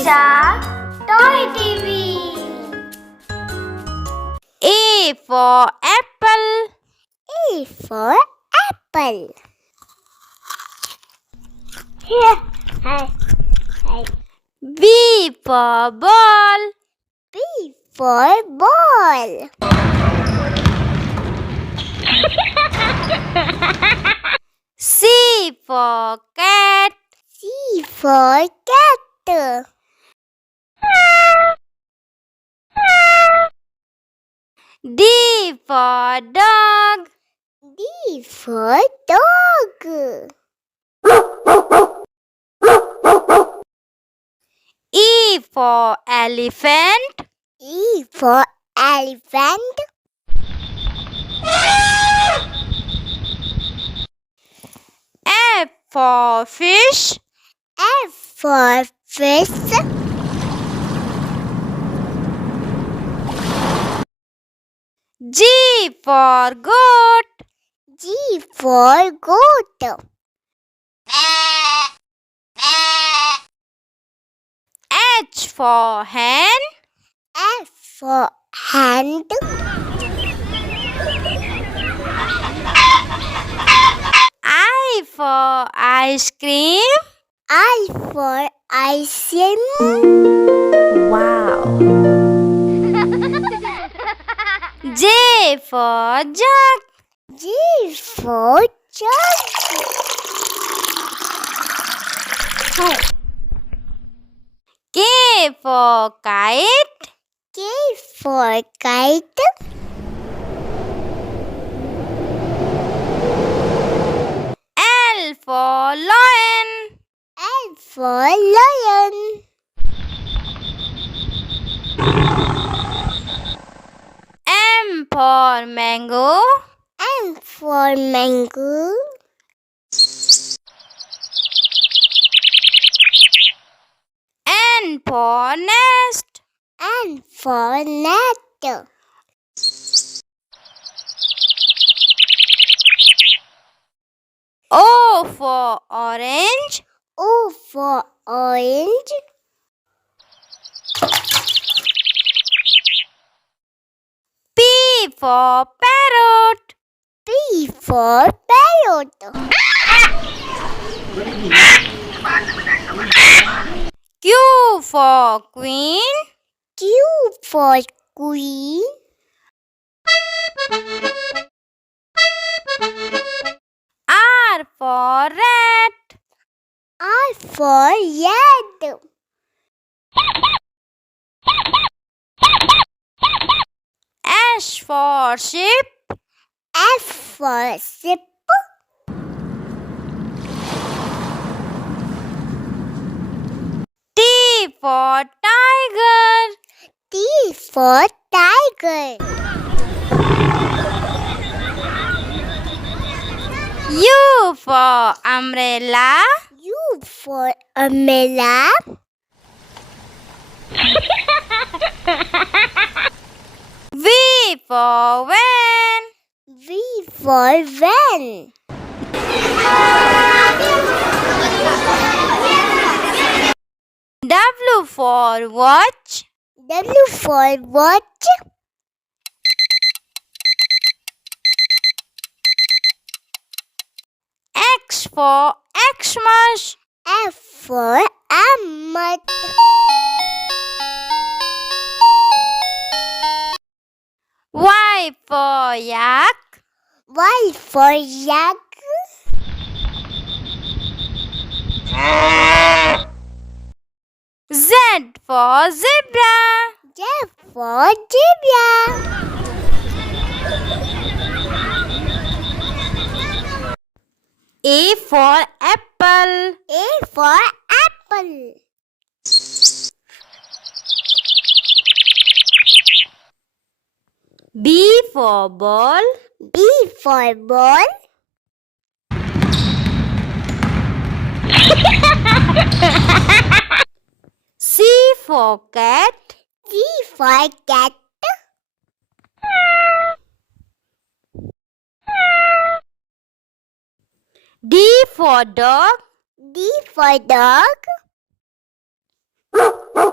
Shark Toy TV. A for apple. A for apple. Here, hi. B for ball. B for ball. C for cat. C for cat. D for dog. D for dog. E for elephant. E for elephant. F for fish. F for fish. G for goat. G for goat. H for hen. F for hand. I for ice cream. I for ice cream. Wow. J for jug. G for jug. K for kite. K for kite. L for lion. L for lion. M for mango. M for mango. N for nest. N for net. O for orange. O for orange. P for parrot. P for parrot. Q for queen. Q for queen. R for rat. R for red. S for sheep. F for ship. T for tiger. T for tiger. U for umbrella. U for umbrella. V for van. V for van. W for watch. W for watch. X for Xmas. F for Ahmad. Y for yak. Y for yak. Z for zebra. Z for zebra. A for apple. A for apple. B for ball. B for ball. C for cat. C for cat. D for dog. D for dog.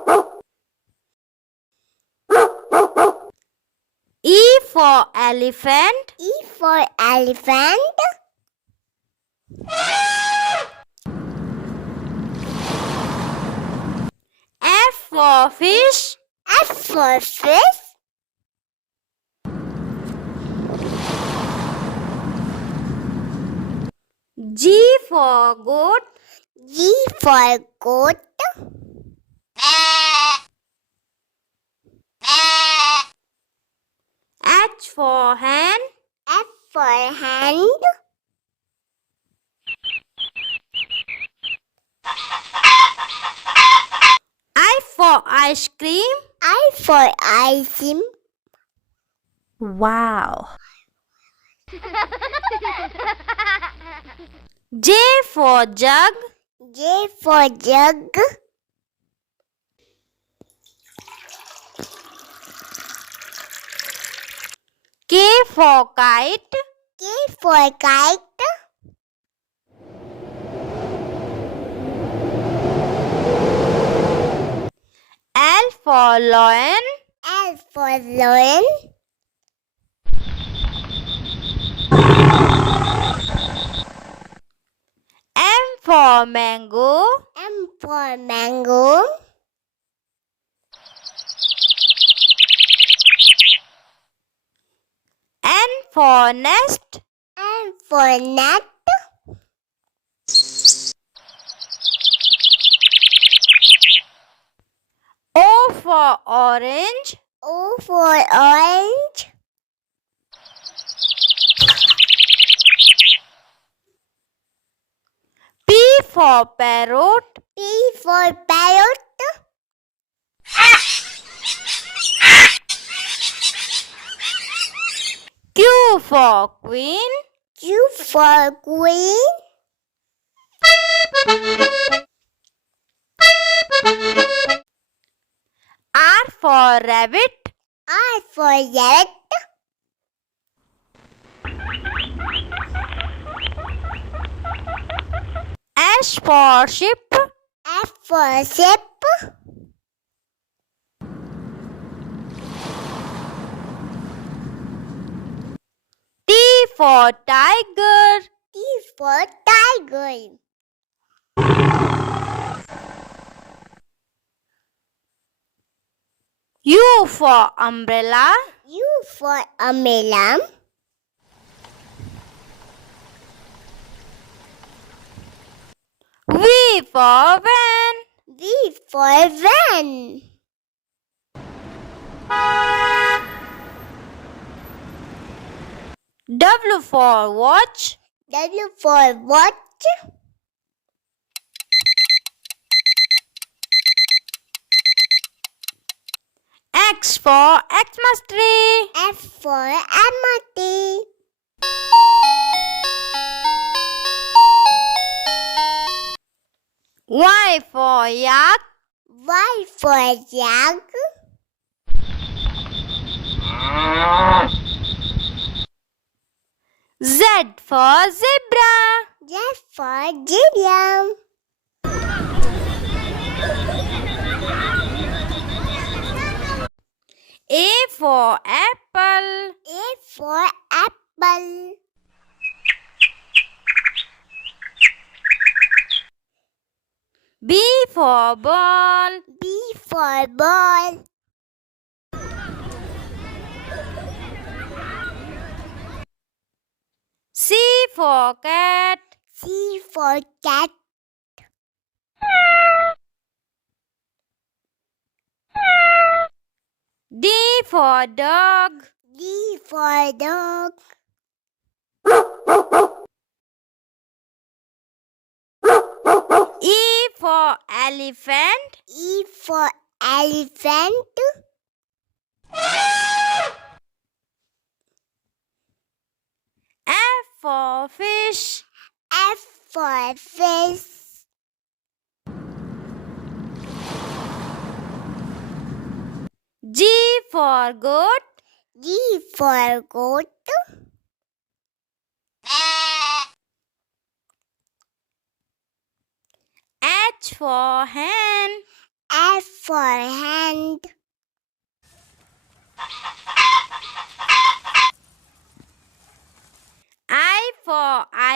for elephant. E for elephant. F for fish. F for fish. G for goat. G for goat. H for hen. F for hand. I for ice cream. I for ice cream. Wow. J for jug. J for jug. K for kite. K for kite. L for lion. L for lion. M for mango. M for mango. N for nest. N for nut. O for orange. O for orange. P for parrot. P for parrot. Q for queen. Q for queen. R for rabbit. R for rabbit. S for sheep. F for sheep. T for tiger. T for tiger. U for umbrella. U for umbrella. V for van. V for van. W for watch. W for watch. X for Xmas tree. F for empty. Y for yak. Y for yak. Z for zebra. Z for zebra. A for apple. A for apple. B for ball. B for ball. C for cat. C for cat. D for dog. D for dog. E for elephant. E for elephant. F for fish. F for fish. G for goat. G for goat. H for hen. F for hand.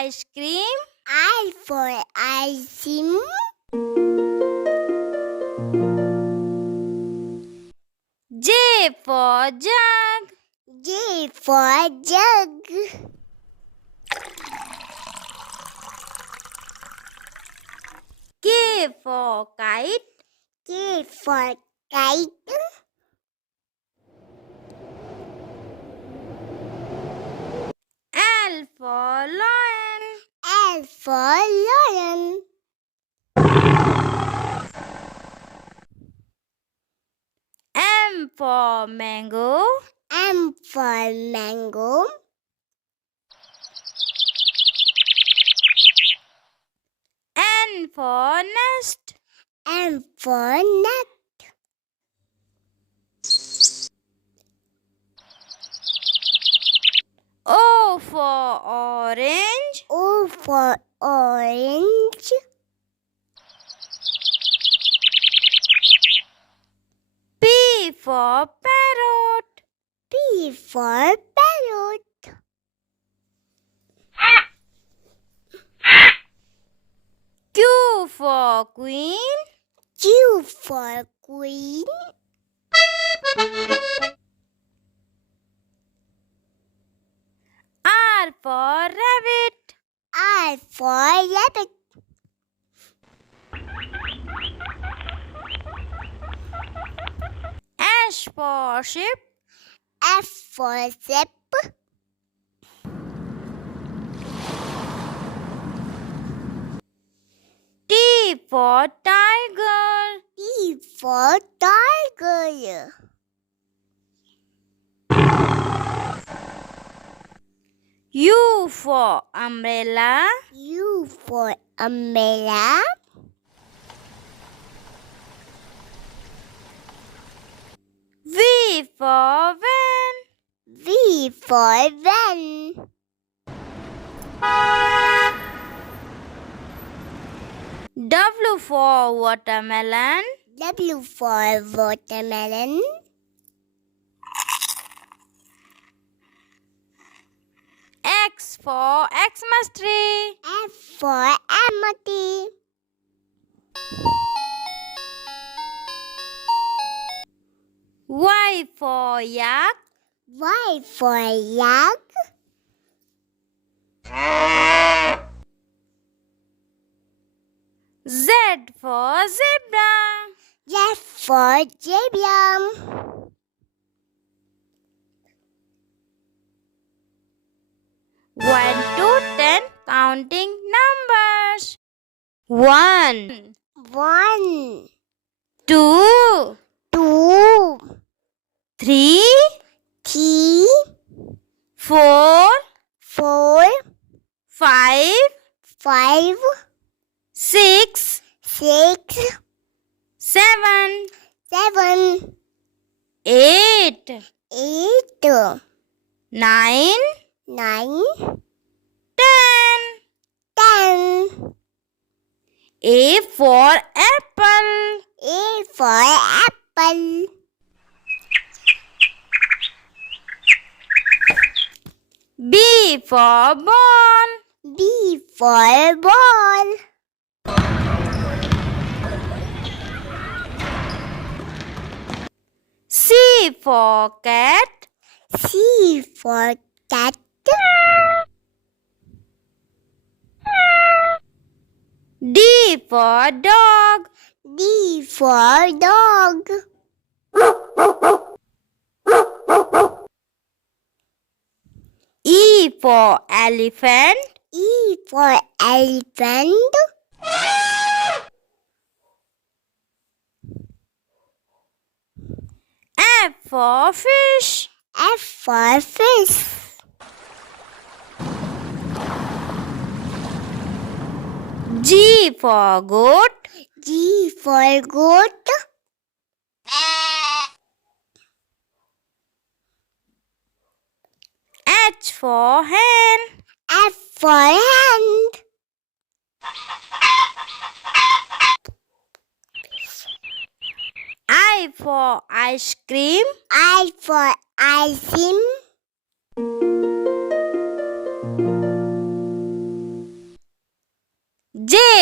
ice cream. I for ice cream. J for jug. J for jug. K for kite. K for kite. L for lion. L for lion. M for mango. M for mango. N for nest. N for nut. O for orange. O for orange. P for parrot. P for parrot. Q for queen. Q for queen. R for rabbit. R for rabbit. S for sheep. F for sheep. T for tiger. T for tiger. U for umbrella. U for umbrella. V for van. V for van. W for watermelon. W for watermelon. X for Xmas tree. F for empty. Y for yak. Y for yak. Z for zebra. Z for zebra. 1 to 10 counting numbers. 1, 1, 2, 2, 3, 3, 4, 4, 5, 5, 6, 6, 7, 7, 8, 8, 9, 9, 10. 10. A for apple. A for apple. B for ball. B for ball. C for cat. C for cat. D for dog. D for dog. E for elephant. E for elephant. F for fish. F for fish. G for goat. G for goat. H for hen. F for hen. I for ice cream. I for ice cream.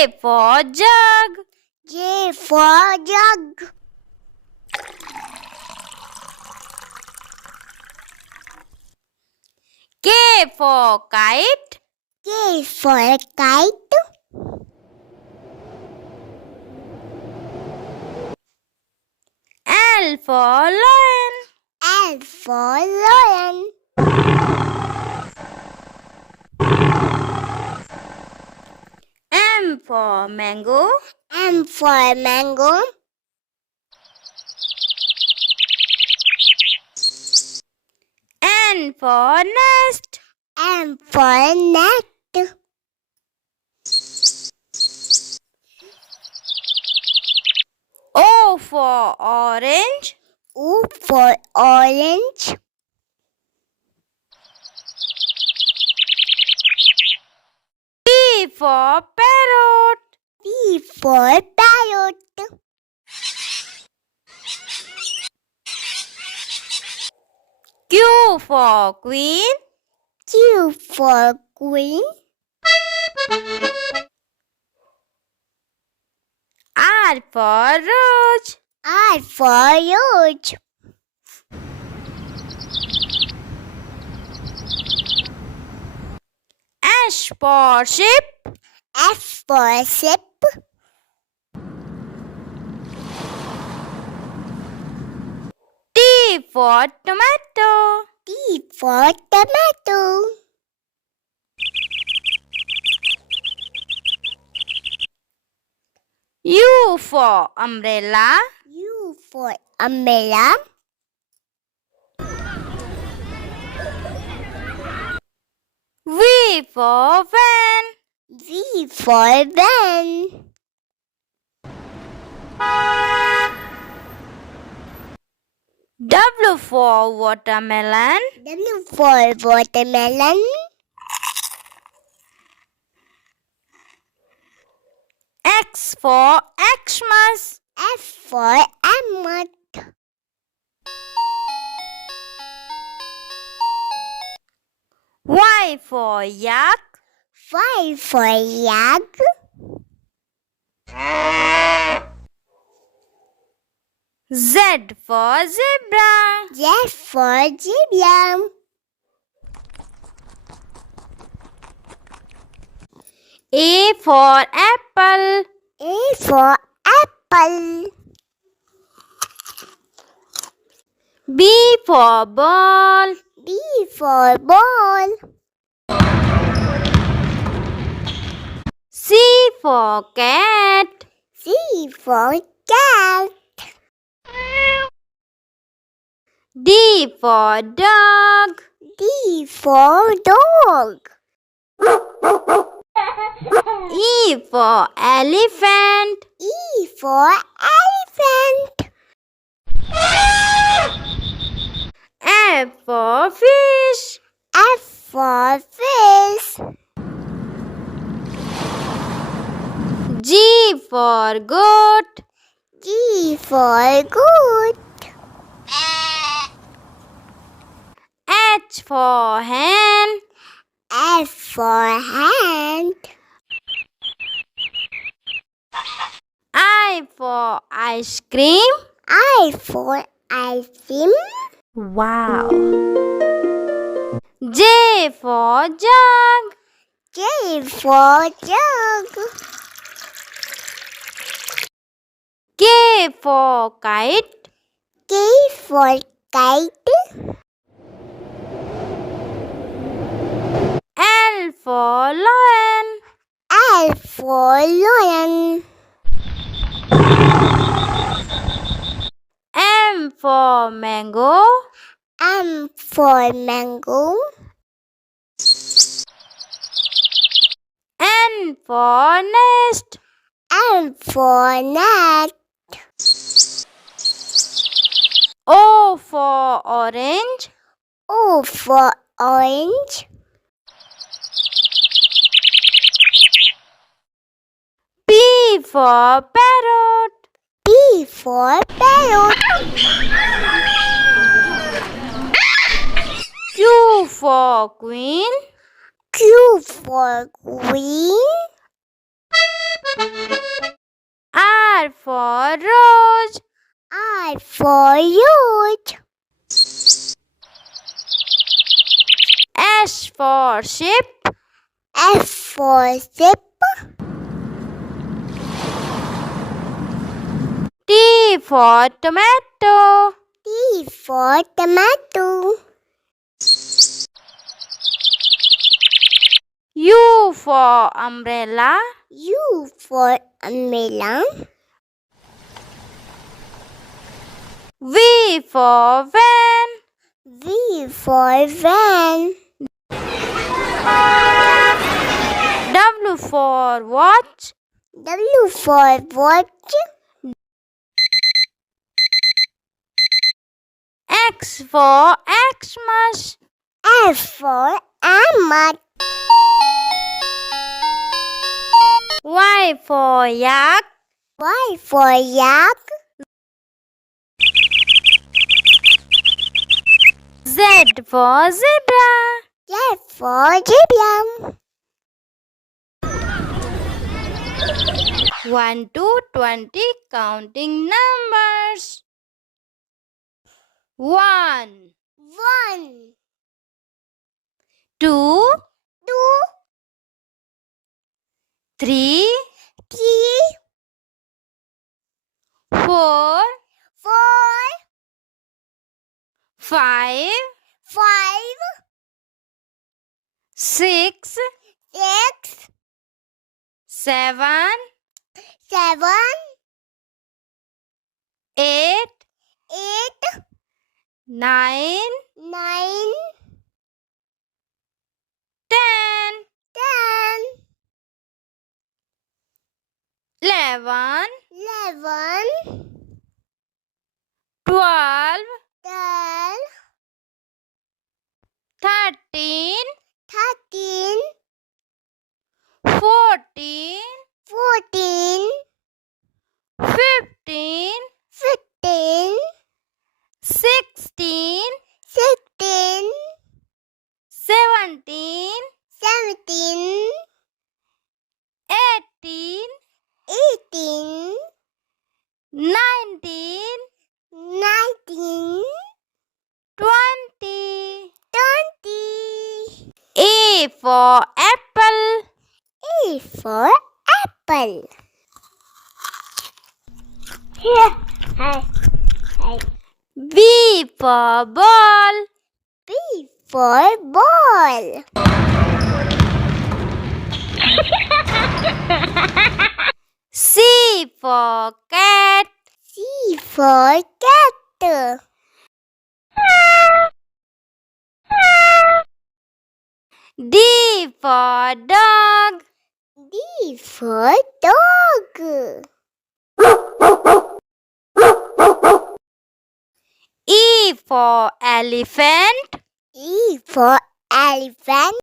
for jug. J for jug. K for kite. K for kite. L for lion. L for lion. M for mango. M for mango. N for nest. N for net. O for orange. O for orange. P for parrot. P for parrot. Q for queen. Q for queen. R for rose. R for rose. S for ship. F for ship. T for tomato. T for tomato. U for umbrella. U for umbrella. V for van. V for van. W for watermelon. W for watermelon. X for Xmas. F for emmet. Y for yak. Y for yak. Z for zebra. Z for zebra. A for apple. A for apple. B for ball. B for ball. C for cat. C for cat. D for dog. D for dog. E for elephant. E for elephant. F for fish. F for fish. G for goat. G for goat. H for hen. F for hand. I for ice cream. I for ice cream. Wow. J for jug. J for jug. K for kite. K for kite. L for lion. L for lion. M for mango. M for mango. N for nest. N for net. O for orange. O for orange. P for parrot. P for parrot. Q for queen. Q for queen. R for rose. R for youth. S for ship. F for ship. T for tomato. T for tomato. U for umbrella. U for umbrella. V for van. V for van. W for watch. W for watch. X for Xmas. F for Ahmad. Y for yak. Y for yak. Z for zebra. Z for zebra. 1 to 20 counting numbers. 1, 1, 2, 2, 3, 3, 4, 4, 5, 5, 6, 6, 7, 7, 8, 8, 9, 9, 10, 10, 11, 11, 12, 12, 13, 13, 14, 14, 15, 15, 16, 16, 17, 17, 18, 18, 19, 19, 20. 20. A for apple. A for apple. Here. Hi. Hi. B for ball. B for ball. C for cat. C for cat. D for dog. D for dog. E for elephant. E for elephant.